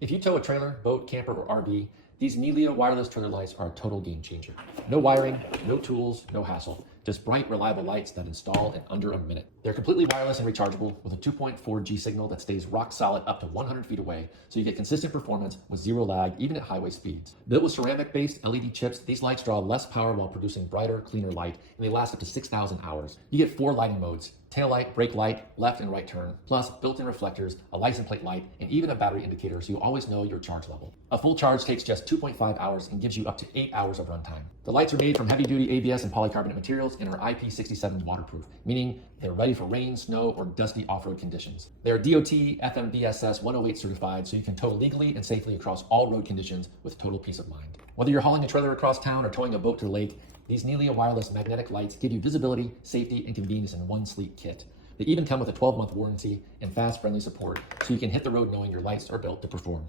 If you tow a trailer, boat, camper, or RV, these NeaLia wireless trailer lights are a total game changer. No wiring, no tools, no hassle. Just bright, reliable lights that install in under a minute. They're completely wireless and rechargeable with a 2.4G signal that stays rock solid up to 100 feet away, so you get consistent performance with zero lag, even at highway speeds. Built with ceramic-based LED chips, these lights draw less power while producing brighter, cleaner light, and they last up to 6,000 hours. You get 4 lighting modes: tail light, brake light, left and right turn, plus built-in reflectors, a license plate light, and even a battery indicator so you always know your charge level. A full charge takes just 2.5 hours and gives you up to 8 hours of runtime. The lights are made from heavy-duty ABS and polycarbonate materials and are IP67 waterproof, meaning they're ready for rain, snow, or dusty off-road conditions. They are DOT FMVSS 108 certified, so you can tow legally and safely across all road conditions with total peace of mind. Whether you're hauling a trailer across town or towing a boat to the lake, these NeaLia wireless magnetic lights give you visibility, safety, and convenience in one sleek kit. They even come with a 12-month warranty and fast, friendly support, so you can hit the road knowing your lights are built to perform.